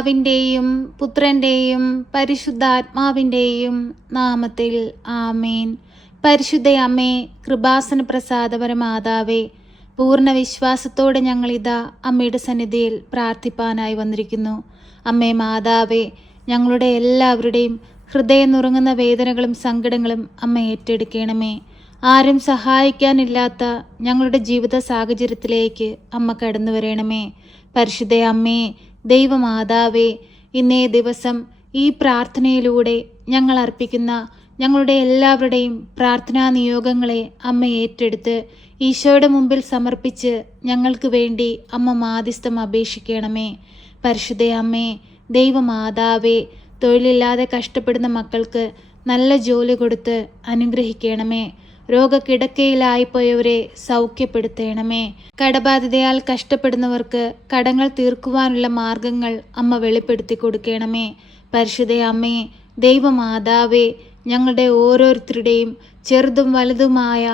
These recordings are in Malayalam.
പിതാവിന്റെയും പുത്രന്റെയും പരിശുദ്ധാത്മാവിന്റെയും നാമത്തിൽ ആമേൻ. പരിശുദ്ധയമ്മേ കൃപാസന കൃപാസന പ്രസാദപരമാതാവേ പൂർണ വിശ്വാസത്തോടെ ഞങ്ങളിതാ അമ്മയുടെ സന്നിധിയിൽ പ്രാർത്ഥിപ്പാനായി വന്നിരിക്കുന്നു. അമ്മേ മാതാവേ ഞങ്ങളുടെ എല്ലാവരുടെയും ഹൃദയം നുറുങ്ങുന്ന വേദനകളും സങ്കടങ്ങളും അമ്മ ഏറ്റെടുക്കണമേ. ആരും സഹായിക്കാനില്ലാത്ത ഞങ്ങളുടെ ജീവിത സാഹചര്യത്തിലേക്ക് അമ്മ കടന്നു വരണമേ പരിശുദ്ധ അമ്മേ ദൈവമാതാവേ ഇന്നേ ദിവസം ഈ പ്രാർത്ഥനയിലൂടെ ഞങ്ങൾ അർപ്പിക്കുന്ന ഞങ്ങളുടെ എല്ലാവരുടെയും പ്രാർത്ഥനാ നിയോഗങ്ങളെ അമ്മ ഏറ്റെടുത്ത് ഈശോയുടെ മുമ്പിൽ സമർപ്പിച്ച് ഞങ്ങൾക്ക് വേണ്ടി അമ്മ മാധ്യസ്ഥം അപേക്ഷിക്കണമേ. പരിശുദ്ധ അമ്മേ ദൈവമാതാവേ തൊഴിലില്ലാതെ കഷ്ടപ്പെടുന്ന മക്കൾക്ക് നല്ല ജോലി കൊടുത്ത് അനുഗ്രഹിക്കണമേ. രോഗക്കിടക്കയിലായിപ്പോയവരെ സൗഖ്യപ്പെടുത്തേണമേ. കടബാധിതയാൽ കഷ്ടപ്പെടുന്നവർക്ക് കടങ്ങൾ തീർക്കുവാനുള്ള മാർഗങ്ങൾ അമ്മ വെളിപ്പെടുത്തി കൊടുക്കണമേ. പരിശുദ്ധ അമ്മേ ദൈവമാതാവേ ഞങ്ങളുടെ ഓരോരുത്തരുടെയും ചെറുതും വലുതുമായ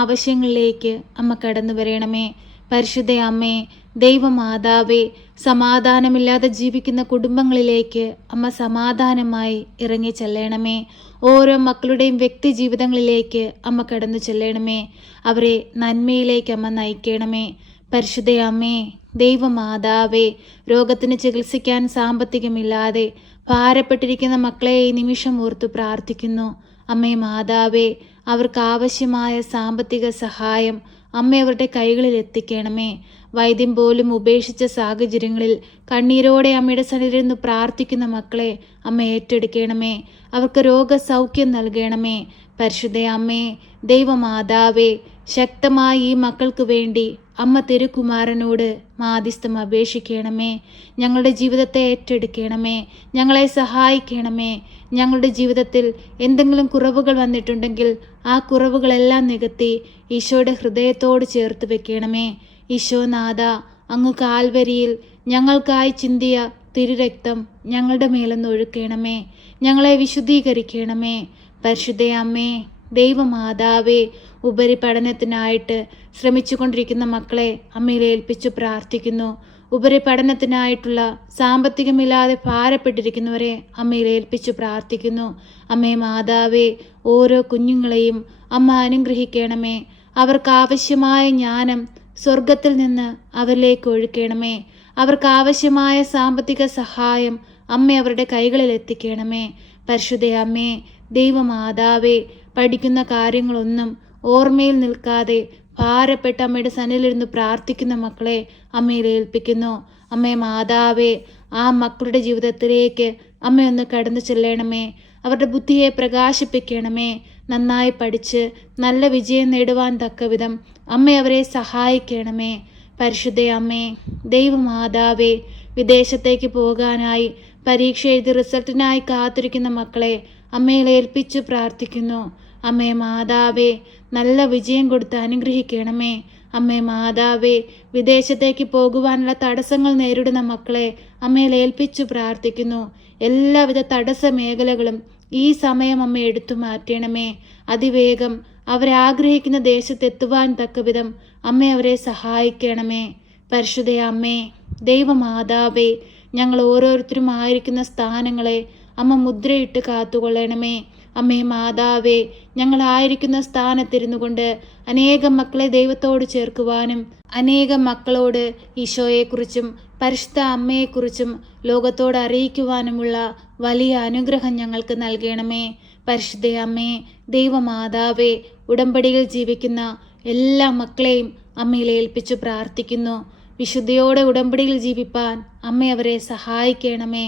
ആവശ്യങ്ങളിലേക്ക് അമ്മ കടന്നു വരണമേ പരിശുദ്ധ അമ്മേ ദൈവമാതാവേ സമാധാനമില്ലാതെ ജീവിക്കുന്ന കുടുംബങ്ങളിലേക്ക് അമ്മ സമാധാനമായി ഇറങ്ങി ചെല്ലണമേ. ഓരോ മക്കളുടെയും വ്യക്തി ജീവിതങ്ങളിലേക്ക് അമ്മ കടന്നു ചെല്ലണമേ. അവരെ നന്മയിലേക്ക് അമ്മ നയിക്കണമേ. പരിശുദ്ധ അമ്മേ ദൈവമാതാവേ രോഗത്തിന് ചികിത്സിക്കാൻ സാമ്പത്തികമില്ലാതെ ഭാരപ്പെട്ടിരിക്കുന്ന മക്കളെ ഈ നിമിഷം ഓർത്തു പ്രാർത്ഥിക്കുന്നു. അമ്മേ മാതാവേ അവർക്ക് ആവശ്യമായ സാമ്പത്തിക സഹായം അമ്മ അവരുടെ കൈകളിൽ എത്തിക്കണമേ. വൈദ്യം പോലും ഉപേക്ഷിച്ച സാഹചര്യങ്ങളിൽ കണ്ണീരോടെ അമ്മയുടെ സന്നിധിയിൽ നിന്ന് പ്രാർത്ഥിക്കുന്ന മക്കളെ അമ്മ ഏറ്റെടുക്കണമേ. അവർക്ക് രോഗസൗഖ്യം നൽകണമേ. പരിശുദ്ധ അമ്മേ ദൈവമാതാവേ ശക്തമായി ഈ മക്കൾക്ക് വേണ്ടി അമ്മ തിരുക്കുമാരനോട് മാധ്യസ്ഥം അപേക്ഷിക്കണമേ. ഞങ്ങളുടെ ജീവിതത്തെ ഏറ്റെടുക്കണമേ. ഞങ്ങളെ സഹായിക്കണമേ. ഞങ്ങളുടെ ജീവിതത്തിൽ എന്തെങ്കിലും കുറവുകൾ വന്നിട്ടുണ്ടെങ്കിൽ ആ കുറവുകളെല്ലാം നികത്തി ഈശോയുടെ ഹൃദയത്തോട് ചേർത്ത് വെക്കണമേ. ഈശോനാഥ അങ്ങ് കാൽവരിയിൽ ഞങ്ങൾക്കായി ചിന്തിയ തിരുരക്തം ഞങ്ങളുടെ മേലൊന്ന് ഒഴുക്കണമേ. ഞങ്ങളെ വിശുദ്ധീകരിക്കണമേ. പരിശുദ്ധയമ്മേ ദൈവമാതാവേ ഉപരിപഠനത്തിനായിട്ട് ശ്രമിച്ചുകൊണ്ടിരിക്കുന്ന മക്കളെ അമ്മയിൽ ഏൽപ്പിച്ചു പ്രാർത്ഥിക്കുന്നു. ഉപരിപഠനത്തിനായിട്ടുള്ള സാമ്പത്തികമില്ലാതെ ഭാരപ്പെട്ടിരിക്കുന്നവരെ അമ്മയിൽ ഏൽപ്പിച്ചു പ്രാർത്ഥിക്കുന്നു. അമ്മേ മാതാവേ ഓരോ കുഞ്ഞുങ്ങളെയും അമ്മ അനുഗ്രഹിക്കണമേ. അവർക്ക് ആവശ്യമായ ജ്ഞാനം സ്വർഗത്തിൽ നിന്ന് അവരിലേക്ക് ഒഴുക്കണമേ. അവർക്ക് ആവശ്യമായ സാമ്പത്തിക സഹായം അമ്മ അവരുടെ കൈകളിൽ എത്തിക്കണമേ. പരിശുദ്ധ അമ്മേ ദൈവമാതാവേ പഠിക്കുന്ന കാര്യങ്ങളൊന്നും ഓർമ്മയിൽ നിൽക്കാതെ ഭാരപ്പെട്ട അമ്മയുടെ സന്നിലിരുന്ന് പ്രാർത്ഥിക്കുന്ന മക്കളെ അമ്മയിൽ ഏൽപ്പിക്കുന്നു. അമ്മേ മാതാവേ ആ മക്കളുടെ ജീവിതത്തിലേക്ക് അമ്മയൊന്ന് കടന്നു ചെല്ലണമേ. അവരുടെ ബുദ്ധിയെ പ്രകാശിപ്പിക്കണമേ. നന്നായി പഠിച്ച് നല്ല വിജയം നേടുവാൻ തക്കവിധം അമ്മ അവരെ സഹായിക്കണമേ. പരിശുദ്ധ അമ്മേ ദൈവമാതാവേ വിദേശത്തേക്ക് പോകാനായി പരീക്ഷ എഴുതി റിസൾട്ടിനായി കാത്തിരിക്കുന്ന മക്കളെ അമ്മയിൽ ഏൽപ്പിച്ച് പ്രാർത്ഥിക്കുന്നു. അമ്മേ മാതാവേ നല്ല വിജയം കൊടുത്ത് അനുഗ്രഹിക്കണമേ. അമ്മേ മാതാവേ വിദേശത്തേക്ക് പോകുവാനുള്ള തടസ്സങ്ങൾ നേരിടുന്ന മക്കളെ അമ്മയിൽ ഏൽപ്പിച്ചു പ്രാർത്ഥിക്കുന്നു. എല്ലാവിധ തടസ്സ മേഖലകളും ഈ സമയം അമ്മ എടുത്തു മാറ്റണമേ. അതിവേഗം അവരാഗ്രഹിക്കുന്ന ദേശത്തെത്തുവാൻ തക്കവിധം അമ്മ അവരെ സഹായിക്കണമേ. പരിശുദ്ധ അമ്മേ ദൈവമാതാവേ ഞങ്ങൾ ഓരോരുത്തരും ആയിരിക്കുന്ന സ്ഥാനങ്ങളെ അമ്മ മുദ്രയിട്ട് കാത്തുകൊള്ളണമേ. അമ്മേ മാതാവേ ഞങ്ങളായിരിക്കുന്ന സ്ഥാനത്തിരുന്നു കൊണ്ട് അനേകം മക്കളെ ദൈവത്തോട് ചേർക്കുവാനും അനേകം മക്കളോട് ഈശോയെക്കുറിച്ചും പരിശുദ്ധ അമ്മയെക്കുറിച്ചും ലോകത്തോട് അറിയിക്കുവാനുമുള്ള വലിയ അനുഗ്രഹം ഞങ്ങൾക്ക് നൽകണമേ. പരിശുദ്ധ അമ്മേ ദൈവമാതാവേ ഉടമ്പടിയിൽ ജീവിക്കുന്ന എല്ലാ മക്കളെയും അമ്മയിൽ ഏൽപ്പിച്ചു പ്രാർത്ഥിക്കുന്നു. വിശുദ്ധിയോടെ ഉടമ്പടിയിൽ ജീവിപ്പാൻ അമ്മ അവരെ സഹായിക്കണമേ.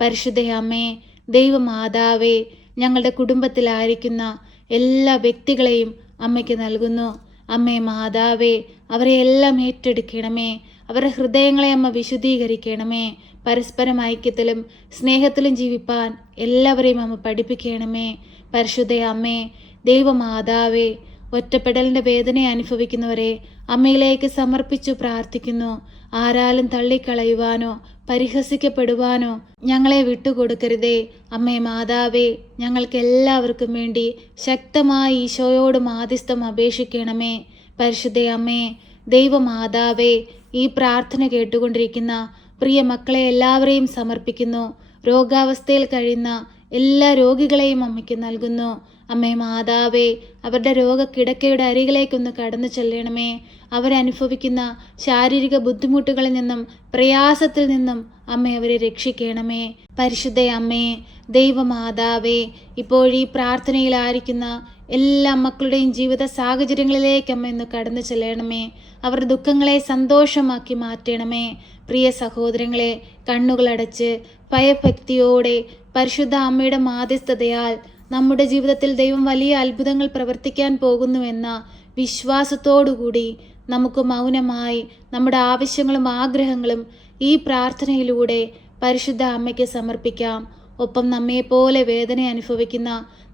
പരിശുദ്ധ അമ്മേ ദൈവമാതാവേ ഞങ്ങളുടെ കുടുംബത്തിലായിരിക്കുന്ന എല്ലാ വ്യക്തികളെയും അമ്മയ്ക്ക് നൽകുന്നു. അമ്മേ മാതാവേ അവരെ എല്ലാം ഏറ്റെടുക്കണമേ. അവരുടെ ഹൃദയങ്ങളെ അമ്മ വിശുദ്ധീകരിക്കണമേ. പരസ്പരം ഐക്യത്തിലും സ്നേഹത്തിലും ജീവിപ്പാൻ എല്ലാവരെയും അമ്മ പഠിപ്പിക്കണമേ. പരിശുദ്ധ അമ്മേ ദൈവമാതാവേ ഒറ്റപ്പെടലിന്റെ വേദന അനുഭവിക്കുന്നവരെ അമ്മയിലേക്ക് സമർപ്പിച്ചു പ്രാർത്ഥിക്കുന്നു. ആരാലും തള്ളിക്കളയുവാനോ പരിഹസിക്കപ്പെടുവാനോ ഞങ്ങളെ വിട്ടുകൊടുക്കരുതേ. അമ്മേ മാതാവേ ഞങ്ങൾക്ക് എല്ലാവർക്കും വേണ്ടി ശക്തമായി ഈശോയോട് മാധ്യസ്ഥം അപേക്ഷിക്കണമേ. പരിശുദ്ധേ അമ്മേ ദൈവമാതാവേ ഈ പ്രാർത്ഥന കേട്ടുകൊണ്ടിരിക്കുന്ന പ്രിയ മക്കളെ എല്ലാവരെയും സമർപ്പിക്കുന്നു. രോഗാവസ്ഥയിൽ കഴിയുന്ന എല്ലാ രോഗികളെയും അമ്മയ്ക്ക് നൽകുന്നു. അമ്മേ മാതാവേ അവരുടെ രോഗക്കിടക്കയുടെ അരികിലേക്കൊന്ന് കടന്നു ചെല്ലണമേ. അവരനുഭവിക്കുന്ന ശാരീരിക ബുദ്ധിമുട്ടുകളിൽ നിന്നും പ്രയാസത്തിൽ നിന്നും അമ്മ അവരെ രക്ഷിക്കണമേ. പരിശുദ്ധ അമ്മേ ദൈവമാതാവേ ഇപ്പോഴീ പ്രാർത്ഥനയിലായിരിക്കുന്ന എല്ലാ മക്കളുടെയും ജീവിത സാഹചര്യങ്ങളിലേക്ക് അമ്മ ഇന്ന് കടന്നു ചെല്ലണമേ. അവരുടെ ദുഃഖങ്ങളെ സന്തോഷമാക്കി മാറ്റണമേ. പ്രിയ സഹോദരങ്ങളെ കണ്ണുകളടച്ച് ഭയഭക്തിയോടെ പരിശുദ്ധ അമ്മയുടെ മാധ്യസ്ഥതയാൽ നമ്മുടെ ജീവിതത്തിൽ ദൈവം വലിയ അത്ഭുതങ്ങൾ പ്രവർത്തിക്കാൻ പോകുന്നുവെന്ന വിശ്വാസത്തോടുകൂടി നമുക്ക് മൗനമായി നമ്മുടെ ആവശ്യങ്ങളും ആഗ്രഹങ്ങളും ഈ പ്രാർത്ഥനയിലൂടെ പരിശുദ്ധ അമ്മയ്ക്ക് സമർപ്പിക്കാം. ഒപ്പം നമ്മെപ്പോലെ വേദന അനുഭവിക്കുന്ന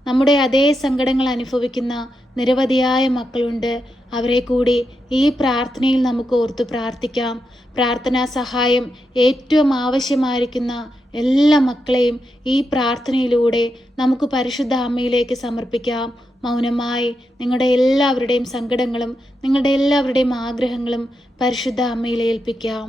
നമ്മുടെ അതേ സങ്കടങ്ങൾ അനുഭവിക്കുന്ന നിരവധിയായ മക്കളുണ്ട്. അവരെ കൂടി ഈ പ്രാർത്ഥനയിൽ നമുക്ക് ഓർത്തു പ്രാർത്ഥിക്കാം. പ്രാർത്ഥനാ സഹായം ഏറ്റവും ആവശ്യമായിരിക്കുന്ന എല്ലാ മക്കളെയും ഈ പ്രാർത്ഥനയിലൂടെ നമുക്ക് പരിശുദ്ധ അമ്മയിലേക്ക് സമർപ്പിക്കാം. മൗനമായി നിങ്ങളുടെ എല്ലാവരുടെയും സങ്കടങ്ങളും നിങ്ങളുടെ എല്ലാവരുടെയും ആഗ്രഹങ്ങളും പരിശുദ്ധ അമ്മയിൽ ഏൽപ്പിക്കാം.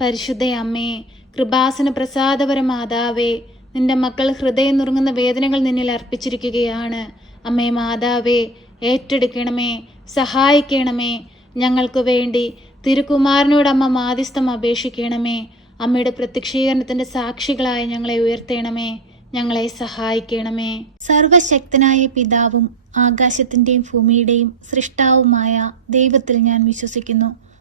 പരിശുദ്ധ അമ്മേ കൃപാസന പ്രസാദപര മാതാവേ നിന്റെ മക്കൾ ഹൃദയം നുറുങ്ങുന്ന വേദനകൾ നിന്നിൽ അർപ്പിച്ചിരിക്കുകയാണ്. അമ്മേ മാതാവേ ഏറ്റെടുക്കണമേ സഹായിക്കണമേ ഞങ്ങൾക്കു വേണ്ടി തിരുക്കുമാരനോട് അമ്മ മാധ്യസ്ഥം അപേക്ഷിക്കണമേ അമ്മയുടെ പ്രത്യക്ഷീകരണത്തിന്റെ സാക്ഷികളായി ഞങ്ങളെ ഉയർത്തേണമേ ഞങ്ങളെ സഹായിക്കണമേ. സർവശക്തനായ പിതാവും ആകാശത്തിന്റെയും ഭൂമിയുടെയും സൃഷ്ടാവുമായ ദൈവത്തിൽ ഞാൻ വിശ്വസിക്കുന്നു.